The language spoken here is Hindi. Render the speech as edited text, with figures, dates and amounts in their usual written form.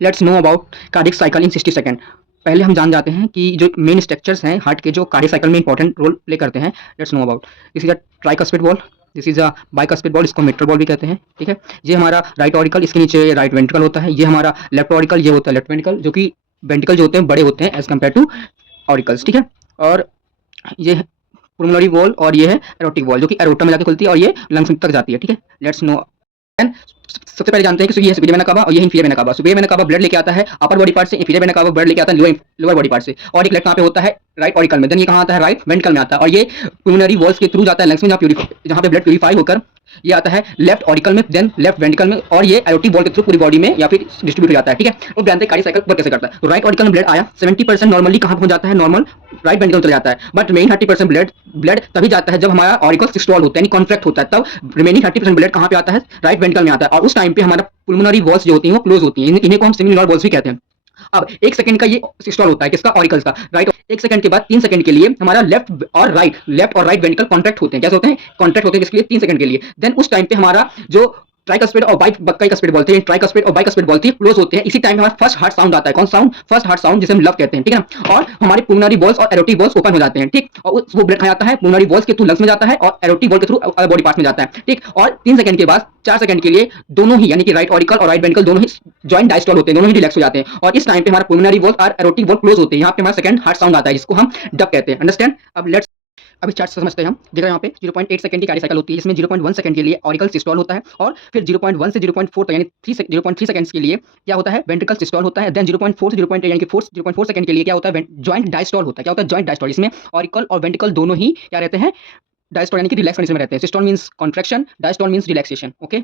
Let's know about cardiac cycle in 60 second. पहले हम जान जाते हैं कि जो मेन स्ट्रक्चर्स हैं हार्ट के जो कार्डियक साइकिल में इंपॉर्टेंट रोल प्ले करते हैं। Let's know about this is a tricuspid wall, this is a bicuspid valve, इसको मिट्रल वॉल भी कहते हैं। ठीक है, ये हमारा राइट ऑरिकल, इसके नीचे राइट वेंट्रिकल होता है। ये हमारा लेफ्ट ऑरिकल, ये होता है लेफ्ट वेंट्रिकल, जो कि वेंट्रिकल जो होते हैं बड़े होते हैं एज कम्पेयर टू ऑरिकल्स। ठीक है, और ये पुल्मोनरी वॉल और ये है एरोटिक वॉल, जो कि एरोटा में जाके खुलती है और ये लंग्स तक जाती है। ठीक है, लेट्स नो। सबसे पहले जानते हैं कि ये सुपीरियर वेना कावा और ये inferior vena cava. Superior vena cava blood लेके आता है अपर बॉडी पार्ट से, इंफीरियर वेना कावा ब्लड लेके आता है लोअर बॉडी पार्ट से। और एक ब्लड कहाँ पे होता है? राइट ऑरिकल में। देन ये कहाँ आता है? राइट वेंट्रिकल में आता है। और ये पुल्मोनरी वॉल्स के थ्रू जाता है लंग्स में, जहाँ पे ब्लड प्यूरिफाई होकर ये आता है लेफ्ट ऑरिकल में, देन लेफ्ट वेंट्रिकल में, और ये एरोटिक वॉल के थ्रू पूरी बॉडी में या फिर डिस्ट्रीब्यूट हो जाता है। ठीक है, तो जानते हैं कार्डियक साइकिल वर्क कैसे करता है। तो राइट ऑरिकल में ब्लड आया, 70% नॉर्मली कहाँ पहुंच जाता है? नॉर्मल राइट वेंट्रिकल चला जाता है। बट रिमेनिंग 30% ब्लड तभी जाता है जब हमारा ऑरिकल सिस्टोल होता है, यानी कॉन्ट्रैक्ट होता है। तब रिमेनिंग 30% ब्लड कहाँ पे आता है? राइट वेंट्रिकल में आता है। और उस टाइम पे हमारा पुल्मोनरी वॉल्स जो होती हैं वो क्लोज होती हैं, इन्हीं को हम सेमी वॉल्स भी कहते हैं। अब 1 सेकंड का ये सिस्टोल होता है, किसका? ऑरिकल्स का। राइट 1 सेकंड के बाद 3 सेकंड के लिए हमारा लेफ्ट और राइट वेंट्रिकल कॉन्ट्रैक्ट होते हैं। कैसे होते हैं? कॉन्ट्रैक्ट होते हैं, किसके लिए? 3 सेकंड के लिए। देन उस टाइम पे हमारा जो ट्राइकस्पिड और बाइकस्पिड बोलते हैं, ट्राइकस्पिड और बाइकस्पिड बोलते हैं क्लोज होते हैं। इसी टाइम हमारा फर्स्ट हार्ट साउंड आता है। कौन साउंड? फर्स्ट हार्ट साउंड, जिसे हम लव कहते हैं। ठीक है ना, और हमारे पुल्मोनरी वॉल्स और एरोटिक वॉल्स ओपन हो जाते हैं। ठीक, और वो ब्लड कहाँ जाता है? पुल्मोनरी वॉल्स के थ्रू लंग्स में जाता है और एरोटिक वॉल के थ्रू अदर बॉडी पार्ट्स में जाता है। ठीक, और 3 सेकंड के बाद 4 सेकंड के लिए दोनों ही, यानी कि राइट ऑरिकल और राइट वेंट्रिकल दोनों ही जॉइंट डायस्टोल होते हैं, दोनों ही रिलैक्स हो जाते हैं। और इस टाइम पे हमारा पुल्मोनरी वॉल और एरोटिक वॉल क्लोज होते हैं। यहाँ पे हमारा सेकंड हार्ट साउंड आता है, जिसको हम डब कहते हैं। अंडरस्टैंड? अब लेट्स अभी चार्ट से समझते हैं हम। देख रहे हैं यहाँ पे 0.8 सेकंड की कार्डियक साइकिल होती है, जिसमें 0.1 सेकंड के लिए ऑरिकल सिस्टोल होता है, और फिर 0.1 से 0.4 तक, यानी 0.3 सेकंड्स के लिए क्या होता है? वेंट्रिकल सिस्टोल होता है। देन 0.4 से 0.8 यानी कि 0.4 सेकंड के लिए क्या होता है? जॉइंट डायस्टोल होता है। क्या होता है? Joint diastole. इसमें ऑरिकल और वेंट्रिकल दोनों ही क्या रहते हैं? डायस्टोल, यानी कि रिलैक्स कंडीशन में रहते हैं। Systole means contraction, diastole means relaxation. Okay.